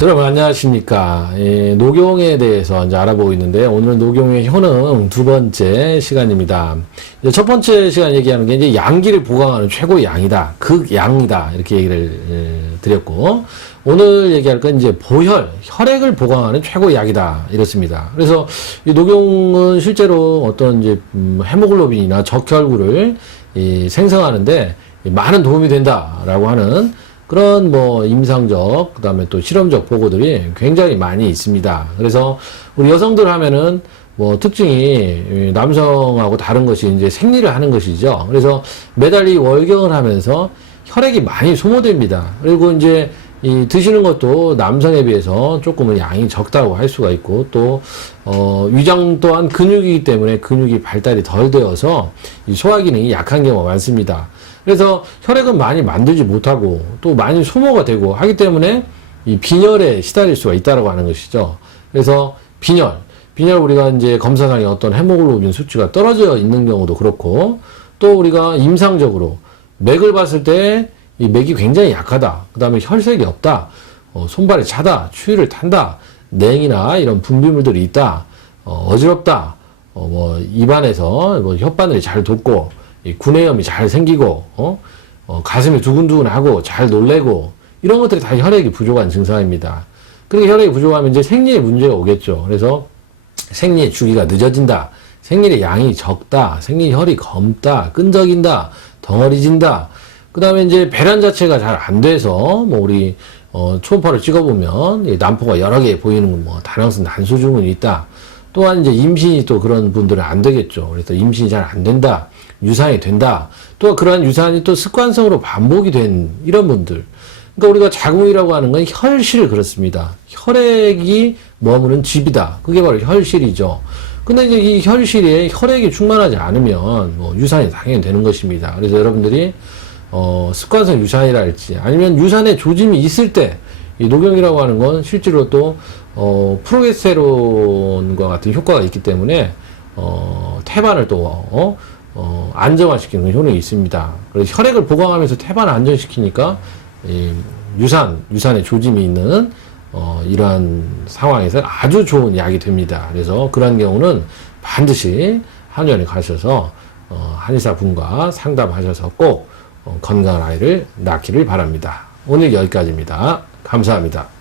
여러분 안녕하십니까. 예, 녹용에 대해서 이제 알아보고 있는데 오늘은 녹용의 효능 두 번째 시간입니다. 첫 번째 시간 얘기하는 게 이제 양기를 보강하는 최고의 양이다. 극양이다. 이렇게 얘기를 예, 드렸고 오늘 얘기할 건 이제 보혈, 혈액을 보강하는 최고의 약이다. 이렇습니다. 그래서 이 녹용은 실제로 어떤 이제 음, 헤모글로빈이나 적혈구를 이 생성하는데 많은 도움이 된다라고 하는 그런 뭐 임상적 그다음에 또 실험적 보고들이 굉장히 많이 있습니다. 그래서 우리 여성들 하면은 뭐 특징이 남성하고 다른 것이 이제 생리를 하는 것이죠. 그래서 매달 이 월경을 하면서 혈액이 많이 소모됩니다. 그리고 이제 이 드시는 것도 남성에 비해서 조금은 양이 적다고 할 수가 있고 또 어, 위장 또한 근육이기 때문에 근육이 발달이 덜 되어서 이 소화 기능이 약한 경우가 많습니다. 그래서 혈액은 많이 만들지 못하고 또 많이 소모가 되고 하기 때문에 이 빈혈에 시달릴 수가 있다라고 하는 것이죠. 그래서 빈혈, 빈혈 우리가 이제 검사상에 어떤 헤모글로빈 수치가 떨어져 있는 경우도 그렇고 또 우리가 임상적으로 맥을 봤을 때 이 맥이 굉장히 약하다. 그 다음에 혈색이 없다. 어, 손발이 차다. 추위를 탄다. 냉이나 이런 분비물들이 있다. 어, 어지럽다. 어, 뭐 입안에서 뭐 혓바늘이 잘 돋고 이 구내염이 잘 생기고 어? 어, 가슴이 두근두근하고 잘 놀래고 이런 것들이 다 혈액이 부족한 증상입니다. 그러니까 혈액이 부족하면 이제 생리에 문제가 오겠죠. 그래서 생리의 주기가 늦어진다. 생리의 양이 적다. 생리 혈이 검다. 끈적인다. 덩어리진다. 그 다음에 이제 배란 자체가 잘 안 돼서 뭐 우리 어, 초음파를 찍어보면 이 난포가 여러 개 보이는 뭐 다낭성 난소 증후군이 있다. 또한 이제 임신이 또 그런 분들은 안 되겠죠. 그래서 임신이 잘 안 된다. 유산이 된다. 또 그러한 유산이 또 습관성으로 반복이 된 이런 분들. 그러니까 우리가 자궁이라고 하는 건 혈실 그렇습니다. 혈액이 머무는 집이다. 그게 바로 혈실이죠. 근데 이제 이 혈실에 혈액이 충만하지 않으면 뭐 유산이 당연히 되는 것입니다. 그래서 여러분들이 어, 습관성 유산이라 할지 아니면 유산에 조짐이 있을 때 이 녹용이라고 하는 건 실제로 또 어, 프로게스테론과 같은 효과가 있기 때문에 어, 태반을 또 어, 어, 안정화시키는 효능이 있습니다. 그래서 혈액을 보강하면서 태반을 안정시키니까 이 유산, 유산에 조짐이 있는 어, 이러한 상황에서 아주 좋은 약이 됩니다. 그래서 그런 경우는 반드시 한의원에 가셔서 어, 한의사 분과 상담하셔서 꼭 어, 건강한 아이를 낳기를 바랍니다. 오늘 여기까지입니다. 감사합니다.